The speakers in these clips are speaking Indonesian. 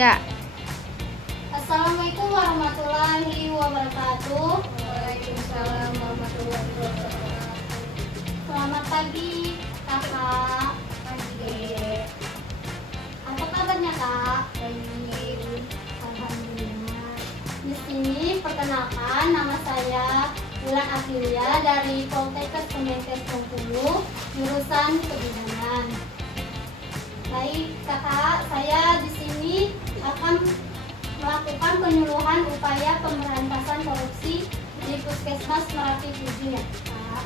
Ya, Assalamualaikum warahmatullahi wabarakatuh. Waalaikumsalam warahmatullahi wabarakatuh. Selamat pagi kakak. Pagi. Apa kabarnya kak? Baik. Alhamdulillah. Di sini perkenalkan, nama saya Wulan Afilia dari Poltekkes Kemenkes Bengkulu, jurusan kebidanan. Baik kakak, saya di sini akan melakukan penyuluhan upaya pemberantasan korupsi di Puskesmas Merapi 7 ya kak.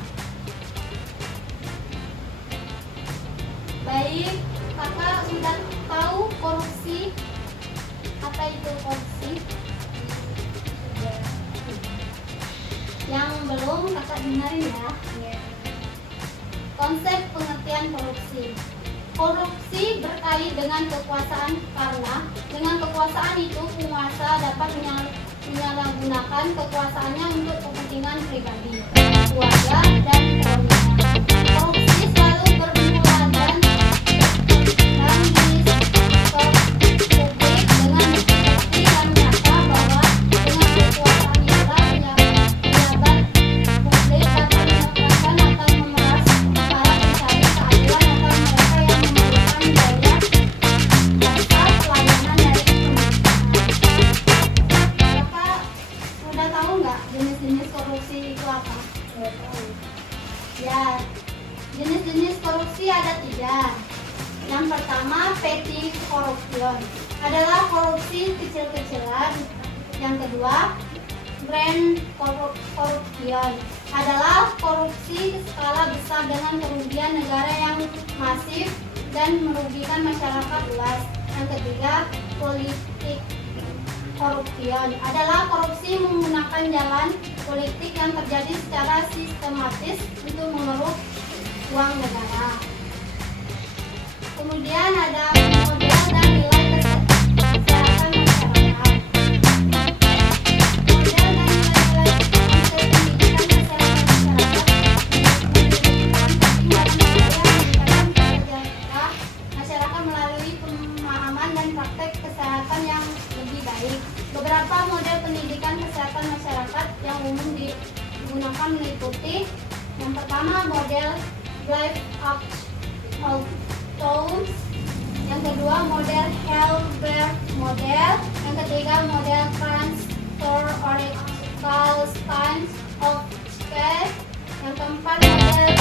Baik, kakak sudah tahu korupsi? Apa itu korupsi? Yang belum kakak dengerin ya. Konsep pengertian korupsi. Korupsi berkait dengan kekuasaan karena dengan kekuasaan itu penguasa dapat menyalahgunakan kekuasaannya untuk kepentingan pribadi, keluarga, dan kolonial. Korupsi selalu bermula dan publik dengan bukti yang nyata bahwa dengan kekuasaan itulah pejabat publik dapat menekan atau memeras para pencari keadilan atau mereka yang memerlukan daya jasa pelayanan dari pemerintahan. Kakak udah tahu nggak jenis-jenis korupsi itu apa? Ya, jenis-jenis korupsi ada 3. Yang pertama, petty corruption adalah korupsi kecil-kecilan. Yang kedua, grand corruption adalah korupsi skala besar dengan kerugian negara yang masif dan merugikan masyarakat luas. Yang ketiga, politik corruption adalah korupsi menggunakan jalan politik yang terjadi secara sistematis untuk mengeruk uang negara. Kemudian ada model dan nilai kesehatan masyarakat. Model dan nilai pendidikan kesehatan masyarakat menunjukkan penting dalam upaya meningkatkan kesejahteraan masyarakat melalui pemahaman dan praktek kesehatan yang lebih baik. Beberapa model pendidikan kesehatan masyarakat yang umum digunakan meliputi: yang pertama, model Life Outcomes, yang kedua model Healthcare Model, yang ketiga model Transfer-Oriental Science of Care, yang keempat model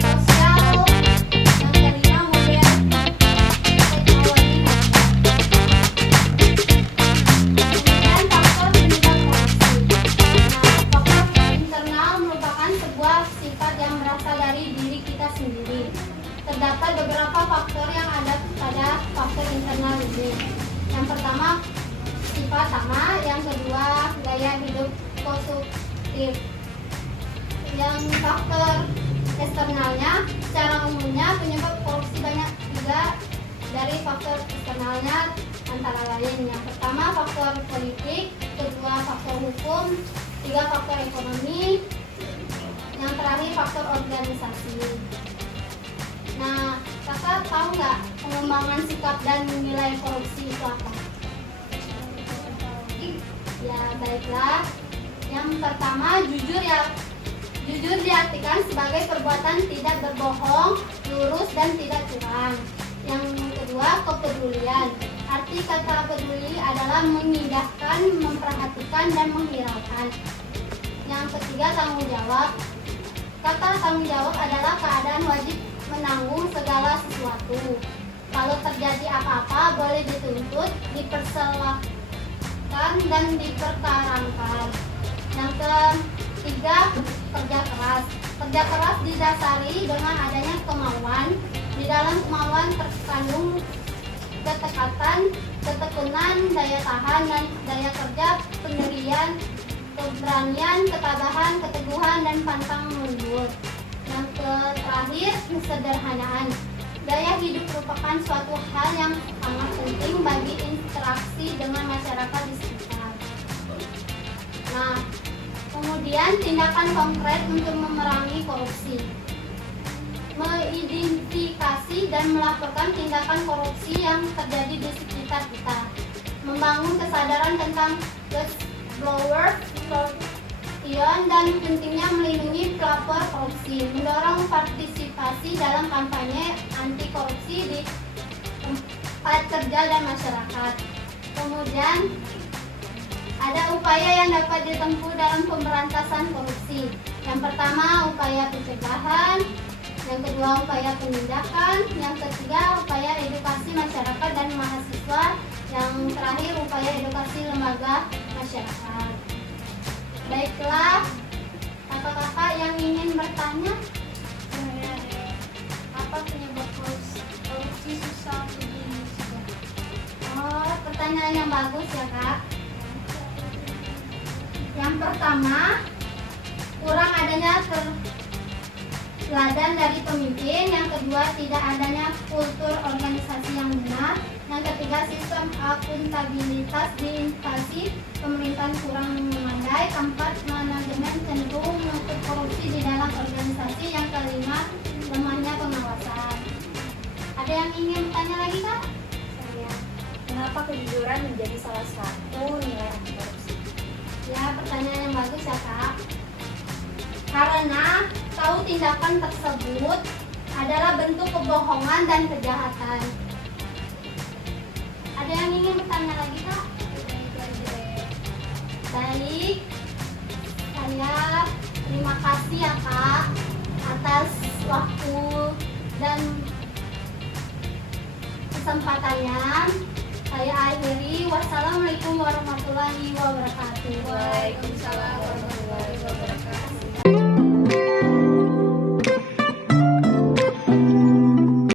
Social, yang kelima model Teknologi Model. Kemudian faktor penyebab korupsi. Nah, faktor internal merupakan sebuah sifat yang berasal dari diri kita sendiri. Terdapat beberapa faktor yang ada pada faktor internal ini. Yang pertama, sifat sama. Yang kedua, gaya hidup konsumtif. Yang faktor eksternalnya, secara umumnya penyebab korupsi banyak juga dari faktor eksternalnya, antara lain: yang pertama, faktor politik; kedua, faktor hukum; tiga, faktor ekonomi; yang terakhir, faktor organisasi. Nah, kakak tahu nggak pengembangan sikap dan nilai korupsi itu apa? Ya, baiklah. Yang pertama, jujur ya. Jujur diartikan sebagai perbuatan tidak berbohong, lurus, dan tidak curang. Yang kedua, kepedulian. Arti kata peduli adalah mengindahkan, memperhatikan, dan menghiraukan. Yang ketiga, tanggung jawab. Kata tanggung jawab adalah keadaan wajib menanggung segala sesuatu. Kalau terjadi apa-apa, boleh dituntut, dipersalahkan, dan dipertahankan. Yang ketiga, kerja keras. Kerja keras didasari dengan adanya kemauan. Di dalam kemauan terkandung ketekatan, ketekunan, daya tahan, dan daya kerja, pendirian, keberanian, ketabahan, keteguhan, dan pantang mundur. Yang terakhir, kesederhanaan. Gaya hidup merupakan suatu hal yang sangat penting bagi interaksi dengan masyarakat di sekitar. Nah, kemudian tindakan konkret untuk memerangi korupsi. mengidentifikasi dan melaporkan tindakan korupsi yang terjadi di sekitar kita, membangun kesadaran tentang whistleblower protection dan pentingnya melindungi pelapor korupsi, mendorong partisipasi dalam kampanye anti korupsi di tempat kerja dan masyarakat. Kemudian ada upaya yang dapat ditempuh dalam pemberantasan korupsi. Yang pertama, upaya pencegahan. Yang kedua, upaya penindakan. Yang ketiga, upaya edukasi masyarakat dan mahasiswa. Yang terakhir, upaya edukasi lembaga masyarakat. Baiklah, kakak-kakak yang ingin bertanya, Apa penyebab korupsi susah untuk dicegah? oh, pertanyaan yang bagus ya kak. Yang pertama, kurang adanya teladan dari pemimpin. Yang kedua, tidak adanya kultur organisasi yang benar. Yang ketiga, sistem akuntabilitas di instansi pemerintahan kurang memadai. Keempat, manajemen cenderung menutup korupsi di dalam organisasi. Yang kelima, lemahnya pengawasan. Ada yang ingin bertanya lagi kak? Saya, kenapa kejujuran menjadi salah satu nilai anti korupsi? Ya, pertanyaan yang bagus ya kak. Karena tahu tindakan tersebut adalah bentuk kebohongan dan kejahatan. Ada yang ingin bertanya lagi kak? Baik, saya terima kasih ya kak atas waktu dan kesempatannya. Saya akhiri. Wassalamualaikum warahmatullahi wabarakatuh. Waalaikumsalam warahmatullahi wabarakatuh.